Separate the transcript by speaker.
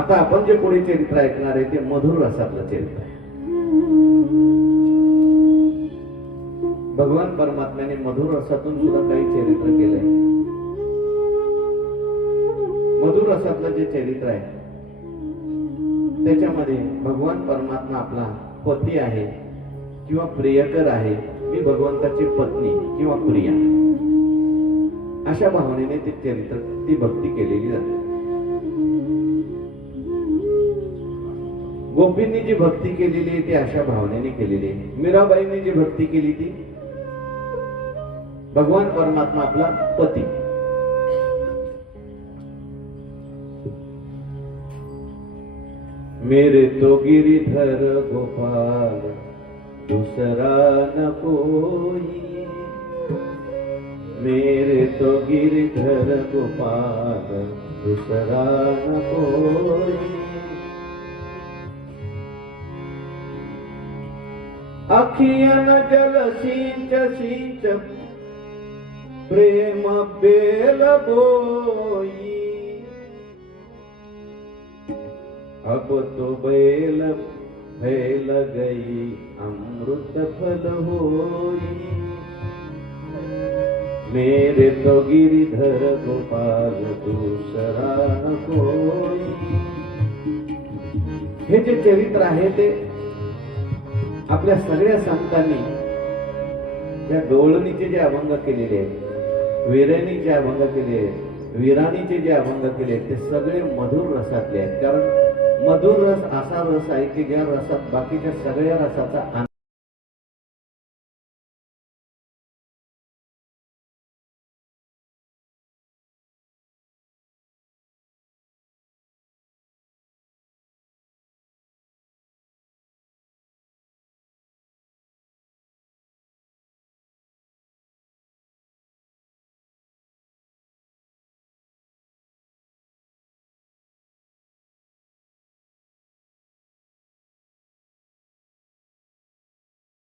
Speaker 1: आता आपण जे कोणी चरित्र ऐकणार आहे ते मधुर रसातलं चरित्र आहे. भगवान परमात्म्याने मधुर रसातून सुद्धा काही चरित्र केलंय. मधुर रसातलं जे चरित्र आहे त्याच्यामध्ये भगवान परमात्मा आपला पती आहे किंवा प्रियकर आहे. मी भगवंताची पत्नी किंवा प्रिया. अशा भावनेने ते चरित्र ती भक्ती केलेली जाते. गोपींनी जी भक्ती केलेली आहे, ती अशा भावनेने केलेली आहे. मीराबाईंनी जी भक्ती केली ती. भगवान परमात्मा आपला पती. मेरे तो गिरिधर गोपाल, दूसरा न कोई। मेरे तो गिरिधर गोपाल, दूसरा न कोई। अखियन जल सिंच सिंच। प्रेम बेल बोई। अब तो बैल फैल गई अमृत फल होई। मेरे तो गिरिधर गोपाल दूसरा कोई। हे जे चरित्र आहे ते आपल्या सगळ्या संतांनी त्या गवळणीचे जे अभंग केलेले आहेत वीराणीचे अभंग केले आहेत वीराणीचे जे अभंग केले आहेत ते सगळे मधुर रसातले आहेत. कारण मधुर रस असा रस आहे की ज्या रसात बाकीच्या सगळ्या रसाचा